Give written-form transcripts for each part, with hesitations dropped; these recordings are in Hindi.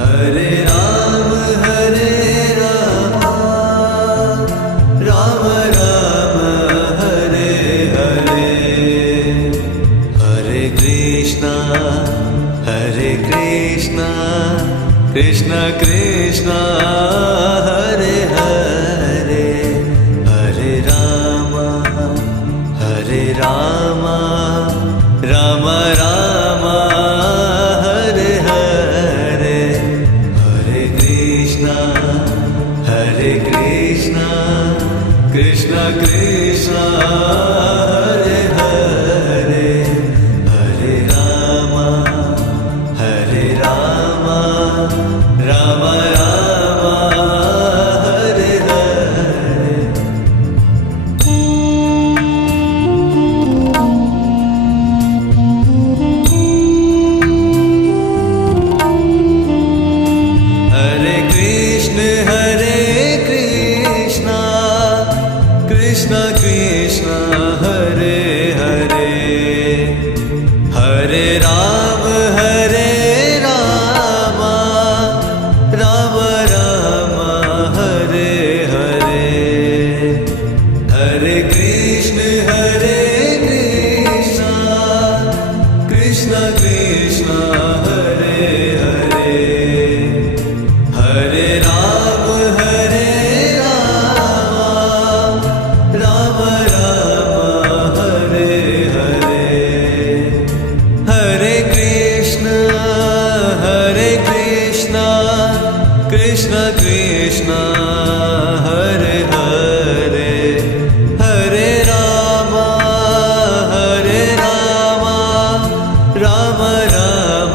Hare Ram Ram Ram Hare Hare. Hare Krishna Krishna Krishna Hare Hare. Hare Ram Ram Ram Hare Hare. Hare Krishna Krishna Krishna Hare Hare. Hare Ram Ram Ram Hare Hare. Hare Krishna Krishna Krishna Hare Hare. Hare Ram Ram Ram Hare Hare. Hare Krishna Krishna Krishna Hare Hare. Hare Ram Ram Ram Hare Hare. Hare Krishna Krishna Krishna Hare Hare. Hare Ram Ram Ram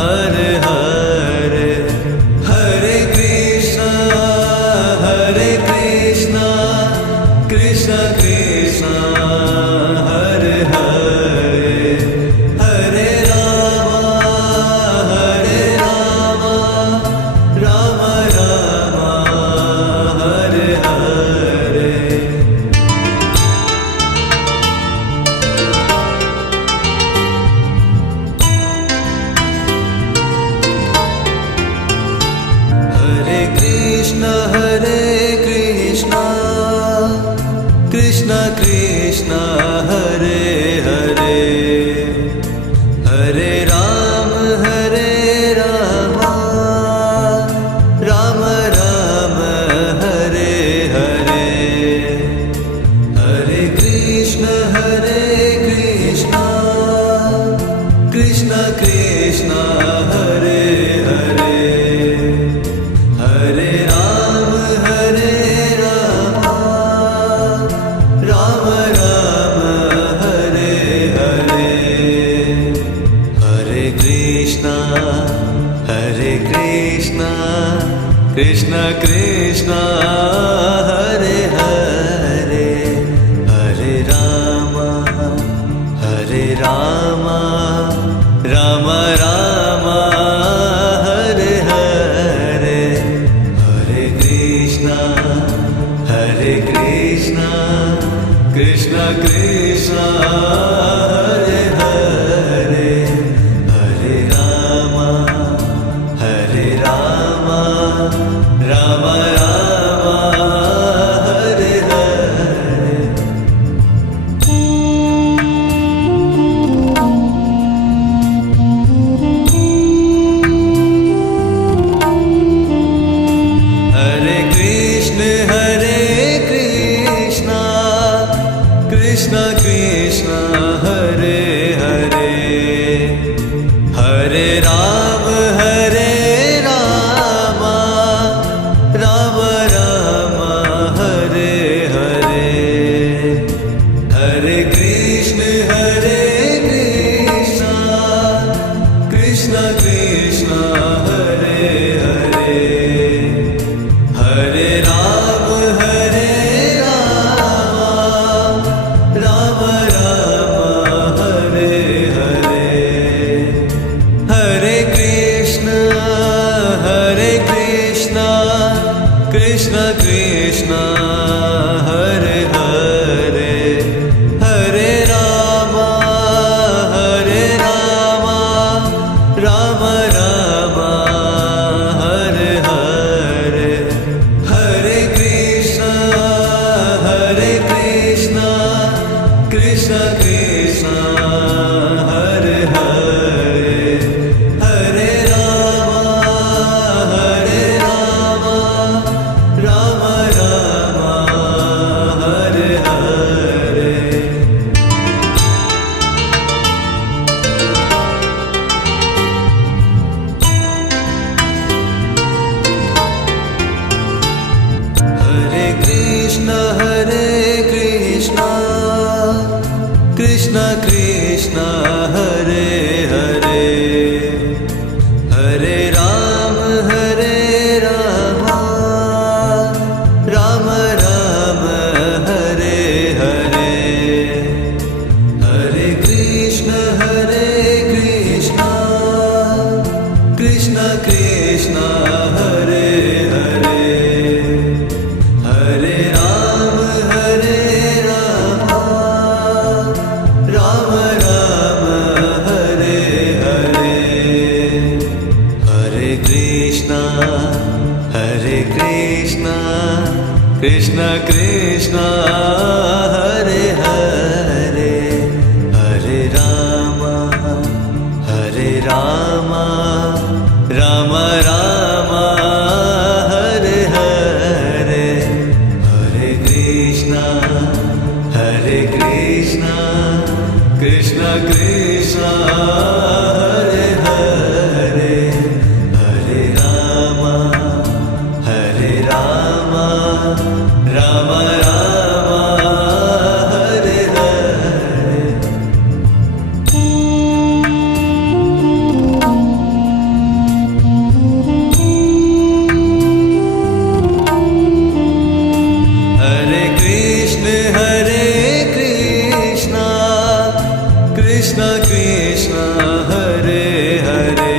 Hare Hare. Hare Krishna Krishna Krishna Hare Hare. Hare Ram Ram Ram Hare Hare. Hare Krishna Krishna Krishna Hare Hare. Hare Ram Ram Ram Hare Hare. Hare Krishna Krishna Krishna Hare Hare. Hare Ram Ram Ram Hare Hare. Hare Krishna Krishna Krishna Hare Hare. Hare Ram Ram Ram Hare Hare. Hare Krishna Krishna Krishna Hare Hare. Hare Ram Ram Ram Krishna Krishna Hare Hare Hare Rama Rama Rama Hare Hare Hare Krishna Krishna Krishna Hare Hare Hare Rama Rama Rama Hare Hare Hare Krishna Krishna Krishna Hare Hare Hare Rama Rama Rama Hare Hare Hare Krishna Krishna Krishna Hare Hare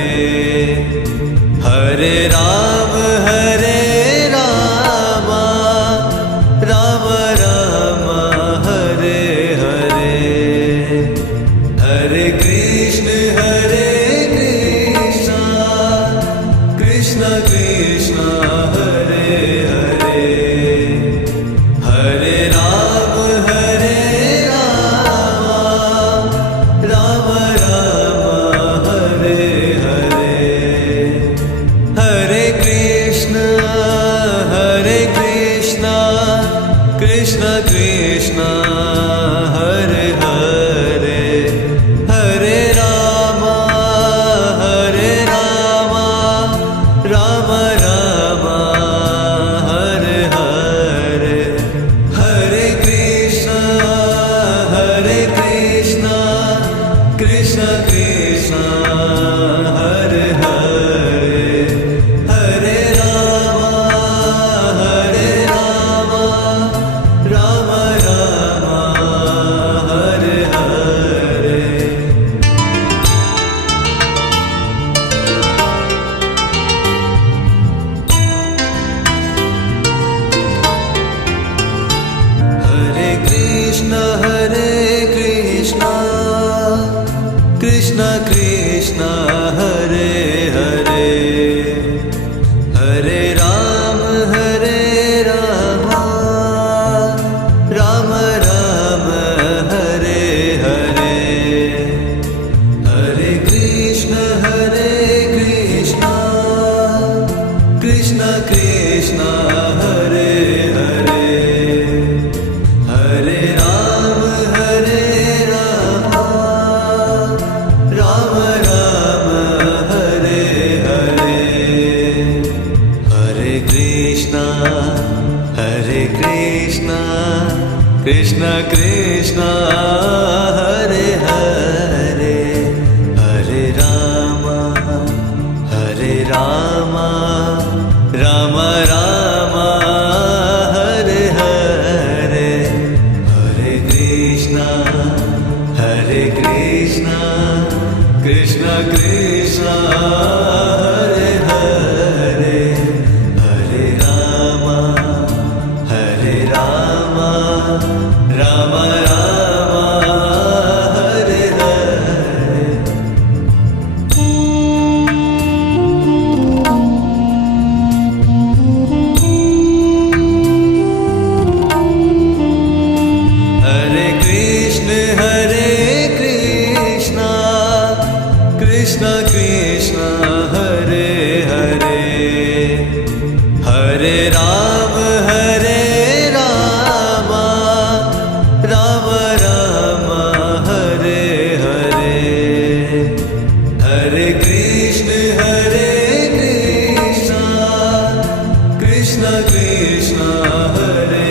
Hare Rama Rama Rama Hare Hare Hare Krishna Krishna Krishna Hare Hare Hare Rama Rama Rama Hare Hare Hare Krishna Krishna Krishna Hare Hare Hare Rama Rama Rama Hare Hare Hare Krishna Krishna Krishna Hare Hare Hare Rama Rama Rama Hare Hare Hare Krishna Krishna Krishna Hare Hare Hare Rama Rama Rama Hare Hare Hare Krishna Krishna Krishna Hare Hare Hare Rama Rama Rama Hare Hare Hare Krishna Krishna Krishna Hare Hare Hare Rama Rama Rama Hare Hare Hare Krishna Krishna Krishna Hare Hare Hare Rama Rama Rama Hare Hare Hare Krishna Krishna Krishna Hare Hare Hare Rama Rama Rama Hare Hare Hare Krishna Krishna Krishna Hare